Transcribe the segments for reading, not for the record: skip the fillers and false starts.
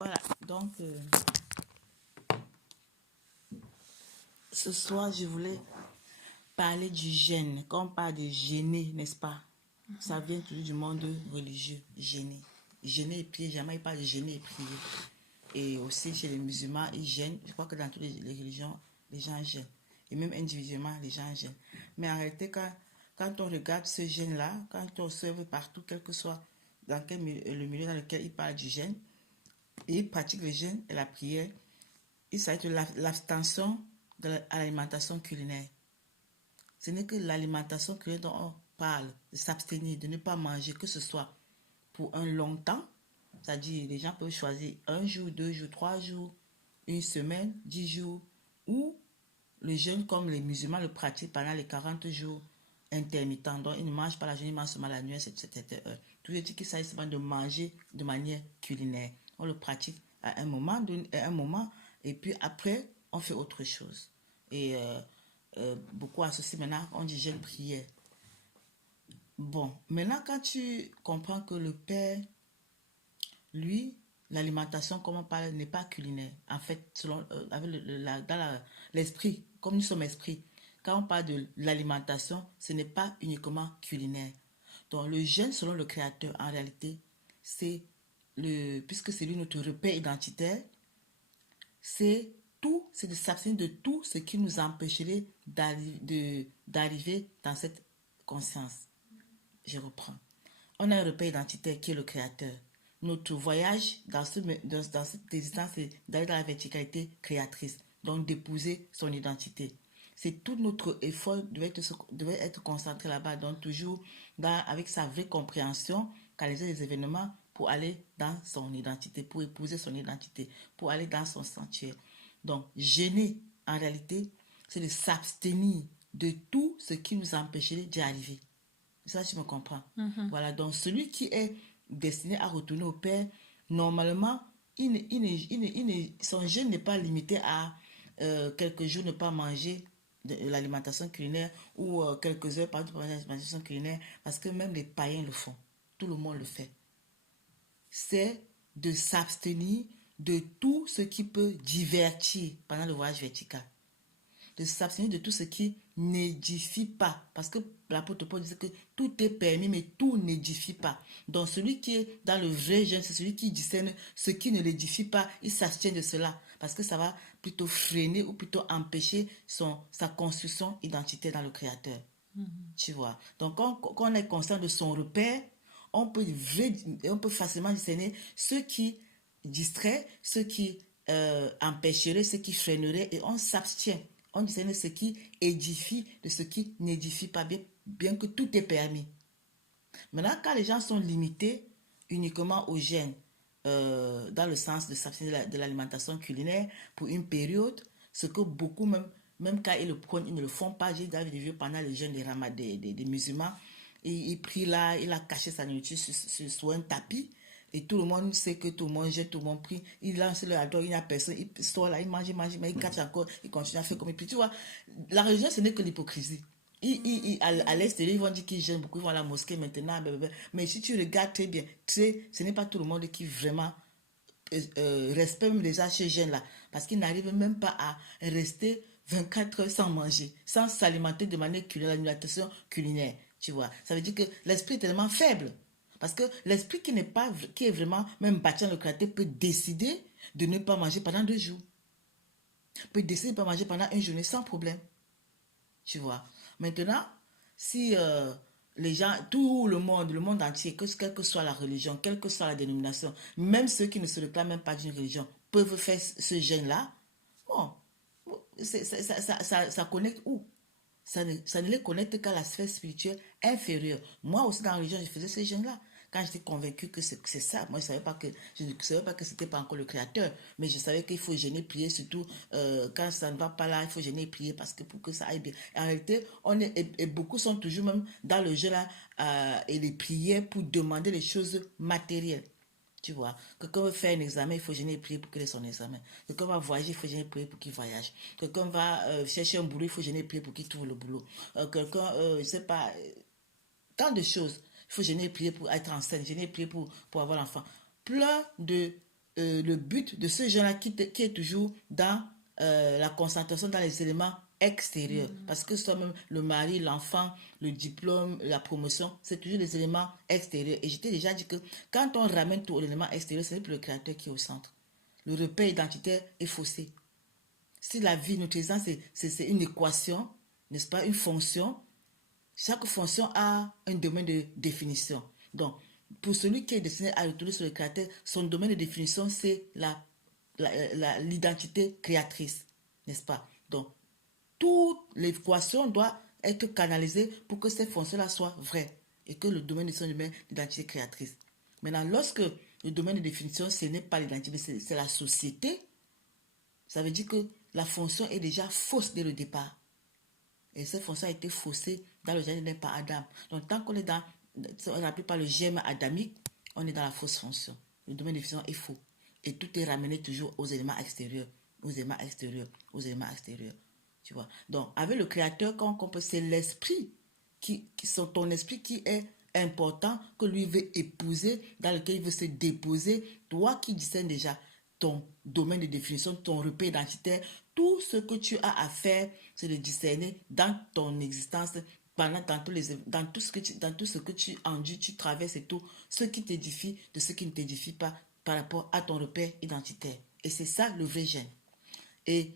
Voilà, donc ce soir, je voulais parler du jeûne. Quand on parle de jeûner, n'est-ce pas? Ça vient toujours du monde religieux, jeûner. Jeûner et prier, jamais il parle de jeûner et prier. Et aussi chez les musulmans, ils jeûnent. Je crois que dans toutes les religions, les gens jeûnent. Et même individuellement, les gens jeûnent. Mais en réalité, quand on regarde ce jeûne-là, quand on observe partout, quel que soit le milieu dans lequel il parle du jeûne, et il pratique le jeûne et la prière, il s'agit de l'abstention à l'alimentation culinaire. Ce n'est que l'alimentation culinaire dont on parle, de s'abstenir, de ne pas manger, que ce soit pour un long temps, c'est-à-dire les gens peuvent choisir un jour, 2 jours, 3 jours, une semaine, 10 jours, ou le jeûne comme les musulmans le pratiquent pendant les 40 jours intermittents. Donc ils ne mangent pas la journée, ils mangent seulement la nuit, etc. Tout je dis qu'il s'agit seulement de manger de manière culinaire. On le pratique à un moment, et puis après, on fait autre chose. Et beaucoup associent maintenant, on dit jeûne prière. Bon, maintenant quand tu comprends que le Père, lui, l'alimentation, comme on parle, n'est pas culinaire. En fait, selon, avec l'esprit, comme nous sommes esprits, quand on parle de l'alimentation, ce n'est pas uniquement culinaire. Donc, le jeûne, selon le Créateur, en réalité, puisque c'est lui notre repère identitaire, c'est de s'abstenir de tout ce qui nous empêcherait d'arriver dans cette conscience. Je reprends. On a un repère identitaire qui est le Créateur. Notre voyage dans cette existence, c'est d'aller dans la verticalité créatrice, donc d'épouser son identité. C'est tout notre effort devait être concentré là-bas, donc toujours avec sa vraie compréhension, canaliser les événements pour aller dans son identité, pour épouser son identité, pour aller dans son sanctuaire. Donc, gêner, en réalité, c'est de s'abstenir de tout ce qui nous empêcherait d'y arriver. Ça, tu me comprends. Voilà, donc celui qui est destiné à retourner au Père, normalement, son jeûne n'est pas limité à quelques jours ne pas manger de l'alimentation culinaire ou quelques heures par jour pour manger l'alimentation culinaire, parce que même les païens le font. Tout le monde le fait. C'est de s'abstenir de tout ce qui peut divertir pendant le voyage vertical, de s'abstenir de tout ce qui n'édifie pas. Parce que l'apôtre Paul disait que tout est permis, mais tout n'édifie pas. Donc celui qui est dans le vrai jeûne, c'est celui qui discerne ce qui ne l'édifie pas, il s'abstient de cela. Parce que ça va plutôt freiner ou plutôt empêcher sa construction identitaire dans le Créateur. Tu vois. Donc quand on est conscient de son repère, on peut facilement discerner ce qui distrait, ce qui empêcherait, ce qui freinerait, et on s'abstient. On discerne ce qui édifie de ce qui n'édifie pas, bien que tout est permis. Maintenant, quand les gens sont limités uniquement au gène, dans le sens de s'abstenir de l'alimentation culinaire pour une période, ce que beaucoup, même quand ils le prennent, ils ne le font pas. J'ai déjà vu pendant le jeûne des musulmans, il prie là, il a caché sa nourriture sur un tapis. Et tout le monde sait que tout le monde jette, tout le monde prie. Il lance le adore, il n'y a personne. Il sort là, il mange, mais il cache encore, il continue à faire comme il prie. Tu vois, la religion, ce n'est que l'hypocrisie. À l'extérieur, ils vont dire qu'ils gênent beaucoup, ils vont à la mosquée maintenant. Blablabla. Mais si tu regardes très bien, ce n'est pas tout le monde qui vraiment respecte même déjà ces jeunes-là. Parce qu'ils n'arrivent même pas à rester 24 heures sans manger, sans s'alimenter de manière culinaire, l'alimentation culinaire. Tu vois, ça veut dire que l'esprit est tellement faible. Parce que l'esprit qui est vraiment même bâti dans le créateur peut décider de ne pas manger pendant 2 jours. Peut décider de ne pas manger pendant une journée sans problème. Tu vois. Maintenant, si les gens, tout le monde entier, quelle que soit la religion, quelle que soit la dénomination, même ceux qui ne se réclament même pas d'une religion, peuvent faire ce jeûne-là, bon, ça connecte où? Ça ne les connecte qu'à la sphère spirituelle inférieure. Moi aussi, dans la religion, je faisais ces jeûnes-là. Quand j'étais convaincu que c'est ça, moi je ne savais pas que c'était pas encore le créateur, mais je savais qu'il faut jeûner, prier, surtout quand ça ne va pas là, il faut jeûner, prier parce que pour que ça aille bien. En réalité, et beaucoup sont toujours même dans le jeûne là et les prières pour demander les choses matérielles. Tu vois, quelqu'un veut faire un examen, il faut jeûner et prier pour qu'il ait son examen. Quelqu'un va voyager, il faut jeûner et prier pour qu'il voyage. Quelqu'un va chercher un boulot, il faut jeûner et prier pour qu'il trouve le boulot. Quelqu'un, je sais pas, tant de choses. Il faut jeûner et prier pour être enceinte, jeûner et prier pour avoir l'enfant. Plein de le but de ce genre-là qui est toujours dans la concentration dans les éléments extérieurs. Parce que soi-même, le mari, l'enfant, le diplôme, la promotion, c'est toujours les éléments extérieurs. Et je t'ai déjà dit que quand on ramène tout aux éléments extérieurs, ce n'est plus le créateur qui est au centre. Le repère identitaire est faussé. Si la vie, notre existence, c'est une équation, n'est-ce pas, une fonction, chaque fonction a un domaine de définition. Donc, pour celui qui est destiné à retourner sur le créateur, son domaine de définition, c'est l'identité créatrice, n'est-ce pas? Donc, toute l'équation doit être canalisée pour que cette fonction-là soit vraie et que le domaine de son domaine d'identité créatrice. Maintenant, lorsque le domaine de définition, ce n'est pas l'identité, c'est la société, ça veut dire que la fonction est déjà fausse dès le départ. Et cette fonction a été faussée dans le jardin par Adam. Donc, tant qu'on est dans, on n'appuie pas le germe adamique, on est dans la fausse fonction. Le domaine de définition est faux. Et tout est ramené toujours aux éléments extérieurs, aux éléments extérieurs, aux éléments extérieurs. Tu vois. Donc, avec le créateur, quand on comprend, c'est l'esprit ton esprit qui est important, que lui veut épouser, dans lequel il veut se déposer. Toi qui discernes déjà ton domaine de définition, ton repère identitaire, tout ce que tu as à faire, c'est de discerner dans ton existence, dans tout ce que tu enduis, tu traverses et tout, ce qui t'édifie de ce qui ne t'édifie pas par rapport à ton repère identitaire. Et c'est ça le vrai gène. Et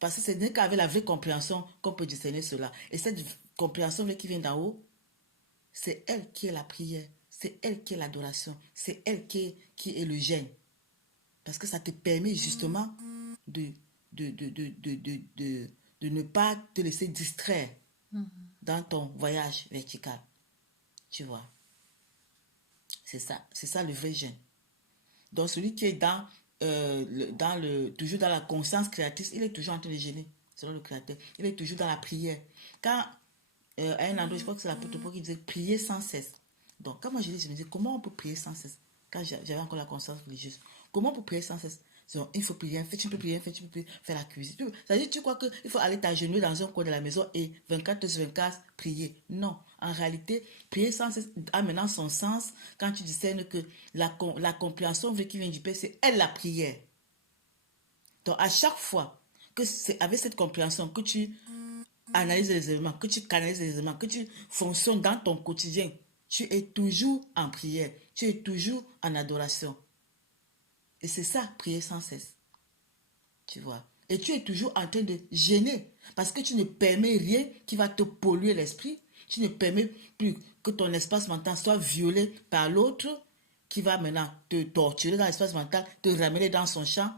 parce que ce n'est qu'avec la vraie compréhension qu'on peut discerner cela. Et cette compréhension qui vient d'en haut, c'est elle qui est la prière, c'est elle qui est l'adoration, c'est elle qui est le gène. Parce que ça te permet justement de ne pas te laisser distraire dans ton voyage vertical. Tu vois. C'est ça le vrai gène. Donc celui qui est toujours dans la conscience créatrice, il est toujours en train de gêner, selon le créateur. Il est toujours dans la prière. Quand, à un endroit, je crois que c'est l'apôtre Paul qui disait prier sans cesse. Donc, quand moi je me disais, comment on peut prier sans cesse? Quand j'avais encore la conscience religieuse. Comment on peut prier sans cesse? Donc, il faut prier, tu peux prier, tu peux faire la cuisine. C'est-à-dire, tu crois qu'il faut aller t'agenouiller dans un coin de la maison et 24/24 prier. Non. En réalité, prier sans cesse a maintenant son sens quand tu discernes que la compréhension qui vient du Père, c'est elle la prière. Donc, à chaque fois que c'est avec cette compréhension que tu analyses les éléments, que tu canalises les éléments, que tu fonctionnes dans ton quotidien, tu es toujours en prière, tu es toujours en adoration. Et c'est ça, prier sans cesse. Tu vois. Et tu es toujours en train de gêner. Parce que tu ne permets rien qui va te polluer l'esprit. Tu ne permets plus que ton espace mental soit violé par l'autre qui va maintenant te torturer dans l'espace mental, te ramener dans son champ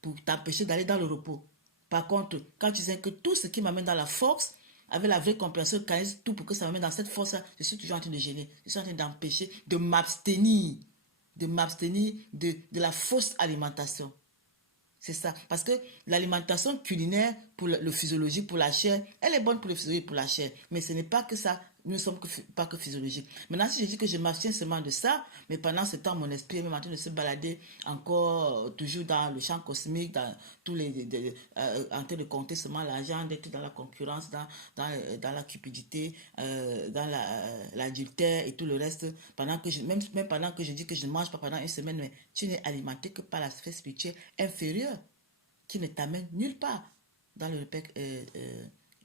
pour t'empêcher d'aller dans le repos. Par contre, quand tu sais que tout ce qui m'amène dans la force, avec la vraie compréhension, canalise tout pour que ça m'amène dans cette force-là, je suis toujours en train de gêner. Je suis en train d'empêcher, de m'abstenir de la fausse alimentation. C'est ça. Parce que l'alimentation culinaire pour le physiologique, pour la chair, elle est bonne pour le physiologique, pour la chair. Mais ce n'est pas que ça. Nous ne sommes pas que physiologiques. Maintenant, si je dis que je m'abstiens seulement de ça, mais pendant ce temps, mon esprit est même en train de se balader encore, toujours dans le champ cosmique, dans tous en train de compter seulement l'argent, d'être dans la concurrence, dans la cupidité, dans l'adultère et tout le reste. Même pendant que je dis que je ne mange pas pendant une semaine, mais tu n'es alimenté que par la sphère spirituelle inférieure qui ne t'amène nulle part dans le repère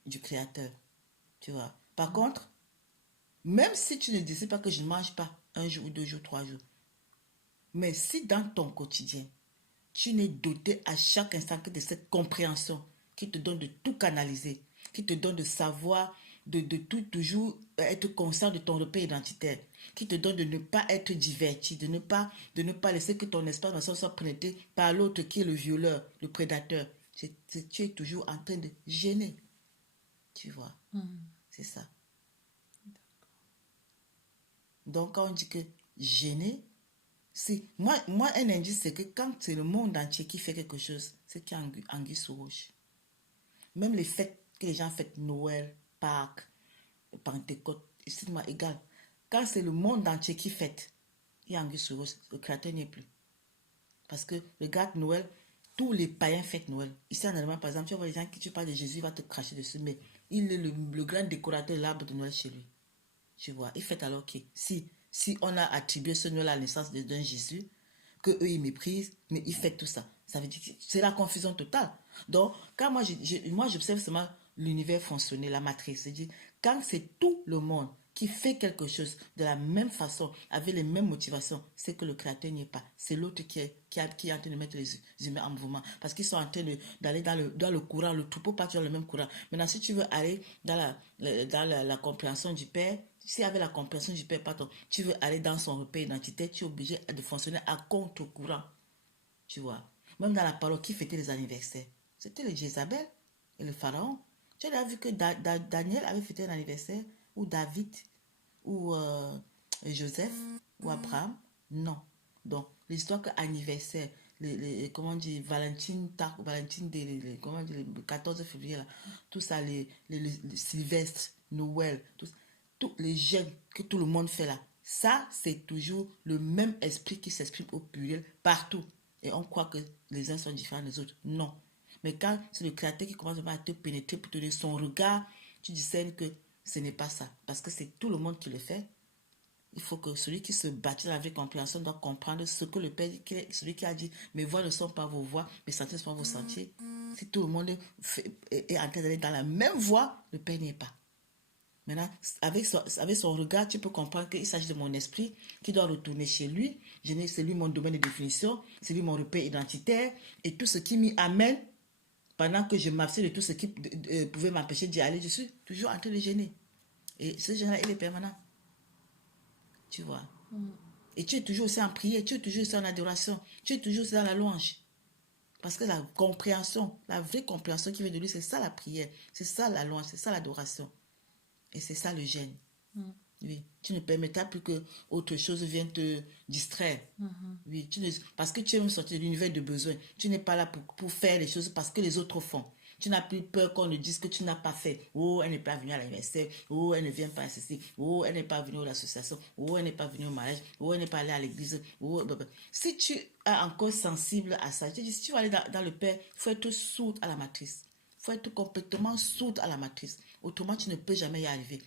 du Créateur. Tu vois. Par contre, même si tu ne décides pas que je ne mange pas un jour, 2 jours, 3 jours, mais si dans ton quotidien, tu n'es doté à chaque instant que de cette compréhension qui te donne de tout canaliser, qui te donne de savoir, de tout toujours être conscient de ton repère identitaire, qui te donne de ne pas être diverti, de ne pas laisser que ton espace soit pénétré par l'autre qui est le violeur, le prédateur. Tu es toujours en train de gêner. Tu vois. C'est ça. Donc, quand on dit que gêner, c'est moi, un indice, c'est que quand c'est le monde entier qui fait quelque chose, c'est qu'il y a anguille sous roche. Même les fêtes que les gens fêtent, Noël, Pâques, Pentecôte, c'est moi égal. Quand c'est le monde entier qui fête, il y a anguille sous roche, le créateur n'y est plus. Parce que regarde Noël, tous les païens fêtent Noël. Ici en Allemagne, par exemple, tu vois les gens qui tu parles de Jésus, il va te cracher dessus, mais il est le grand décorateur de l'arbre de Noël chez lui. Tu vois, il fait alors que si on a attribué ce Noël à la naissance d'un Jésus, qu'eux, ils méprisent, mais ils font tout ça. Ça veut dire que c'est la confusion totale. Donc, quand moi, j'observe seulement l'univers fonctionner, la matrice. C'est-à-dire, quand c'est tout le monde qui fait quelque chose de la même façon, avec les mêmes motivations, c'est que le créateur n'y est pas. C'est l'autre qui est en train de mettre les humains en mouvement. Parce qu'ils sont en train d'aller dans le courant, le troupeau part dans le même courant. Maintenant, si tu veux aller dans la compréhension du Père, si avec la compréhension du Père, pardon, tu veux aller dans son repère identitaire, tu es obligé de fonctionner à contre-courant. Tu vois. Même dans la parole, qui fêtait les anniversaires? C'était le Jézabel et le Pharaon. Tu as vu que Daniel avait fêté un anniversaire, ou David, ou Joseph, ou Abraham? Non. Donc, l'histoire que anniversaire, comment dire, Valentine, comment dire, le 14 février, là, tout ça, les Sylvestre, Noël, tous les jeunes que tout le monde fait là, ça, c'est toujours le même esprit qui s'exprime au pluriel partout. Et on croit que les uns sont différents des autres. Non. Mais quand c'est le créateur qui commence à te pénétrer pour te donner son regard, tu discernes que ce n'est pas ça. Parce que c'est tout le monde qui le fait. Il faut que celui qui se bâtit avec compréhension doit comprendre ce que le Père dit, celui qui a dit, mes voix ne sont pas vos voix, mes sentiers ne sont pas vos sentiers. Si tout le monde est en train d'aller dans la même voie, le Père n'y est pas. Maintenant, avec son regard, tu peux comprendre qu'il s'agit de mon esprit qui doit retourner chez lui. C'est lui mon domaine de définition, c'est lui mon repère identitaire. Et tout ce qui m'y amène, pendant que je m'abstiens de tout ce qui pouvait m'empêcher d'y aller, je suis toujours en train de gêner. Et ce gêne-là, il est permanent. Tu vois. Et tu es toujours aussi en prière, tu es toujours aussi en adoration, tu es toujours aussi dans la louange. Parce que la compréhension, la vraie compréhension qui vient de lui, c'est ça la prière, c'est ça la louange, c'est ça l'adoration. Et c'est ça le gêne. Oui. Tu ne permettras plus que autre chose vienne te distraire. Oui. Parce que tu es même sorti de l'univers de besoin. Tu n'es pas là pour faire les choses parce que les autres font. Tu n'as plus peur qu'on ne dise que tu n'as pas fait. Oh, elle n'est pas venue à l'anniversaire. Oh, elle ne vient pas à ceci. Oh, elle n'est pas venue à l'association. Oh, elle n'est pas venue au mariage. Oh, elle n'est pas allée à l'église. Oh, si tu es encore sensible à ça, si tu vas aller dans le Père, il faut être sourd à la matrice. Il faut être complètement sourd à la matrice. Autrement, tu ne peux jamais y arriver.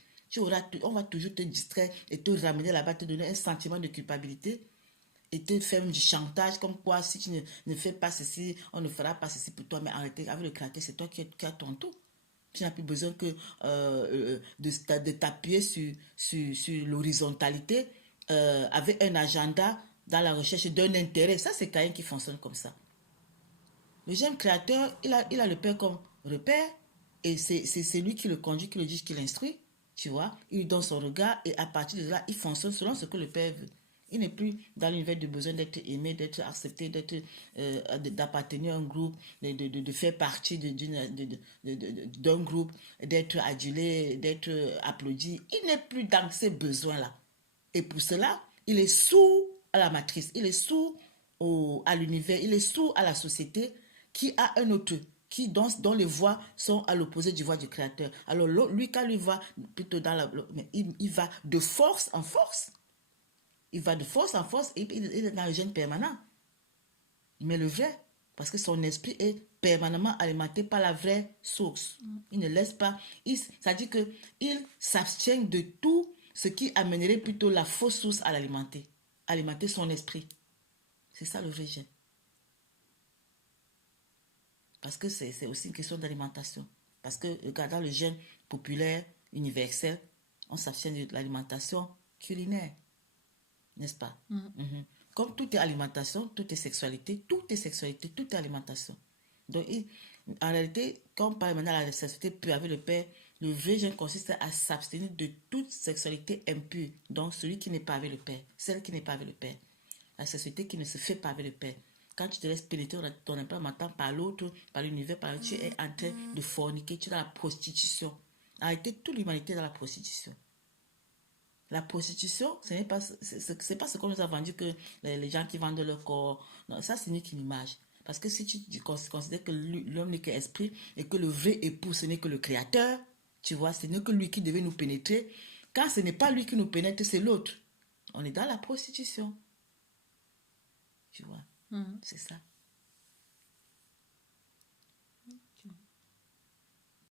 On va toujours te distraire et te ramener là-bas, te donner un sentiment de culpabilité et te faire du chantage comme quoi si tu ne fais pas ceci, on ne fera pas ceci pour toi. Mais en réalité, avec le créateur, c'est toi qui as ton tout. Tu n'as plus besoin que de t'appuyer sur l'horizontalité avec un agenda dans la recherche d'un intérêt. Ça, c'est Caïn qui fonctionne comme ça. Le jeune créateur, il a le Père comme repère et c'est lui qui le conduit, qui le dit, qui l'instruit. Tu vois, il lui donne son regard et à partir de là, il fonctionne selon ce que le Père veut. Il n'est plus dans l'univers de besoin d'être aimé, d'être accepté, d'appartenir à un groupe, de faire partie d'un groupe, d'être adulé, d'être applaudi. Il n'est plus dans ces besoins-là. Et pour cela, il est sourd à la matrice, il est sourd à l'univers, il est sourd à la société qui a un autre dont les voix sont à l'opposé du voix du créateur. Alors lui, quand lui va plutôt il va de force en force. Il va de force en force et il est dans le gêne permanent. Mais le vrai, parce que son esprit est permanemment alimenté par la vraie source. Il ne laisse pas, ça dit qu'il s'abstient de tout ce qui amènerait plutôt la fausse source à l'alimenter. Alimenter son esprit. C'est ça le vrai gêne. Parce que c'est aussi une question d'alimentation. Parce que, regardant le gène populaire, universel, on s'abstient de l'alimentation culinaire. N'est-ce pas? Comme tout est alimentation, tout est sexualité, tout est alimentation. Donc, en réalité, quand on parle maintenant de la sexualité pure avec le Père, le vrai gène consiste à s'abstenir de toute sexualité impure. Donc, celui qui n'est pas avec le Père, celle qui n'est pas avec le Père. La sexualité qui ne se fait pas avec le Père. Quand tu te laisses pénétrer dans ton implémentant par l'autre, par l'univers, tu es en train de forniquer, tu es dans la prostitution. En réalité, toute l'humanité est dans la prostitution. La prostitution, ce n'est pas ce qu'on nous a vendu que les gens qui vendent leur corps. Non, ça, c'est une image. Parce que si tu considères que l'homme n'est qu'esprit et que le vrai époux, ce n'est que le créateur, tu vois, ce n'est que lui qui devait nous pénétrer. Quand ce n'est pas lui qui nous pénètre, c'est l'autre. On est dans la prostitution. Tu vois, c'est ça.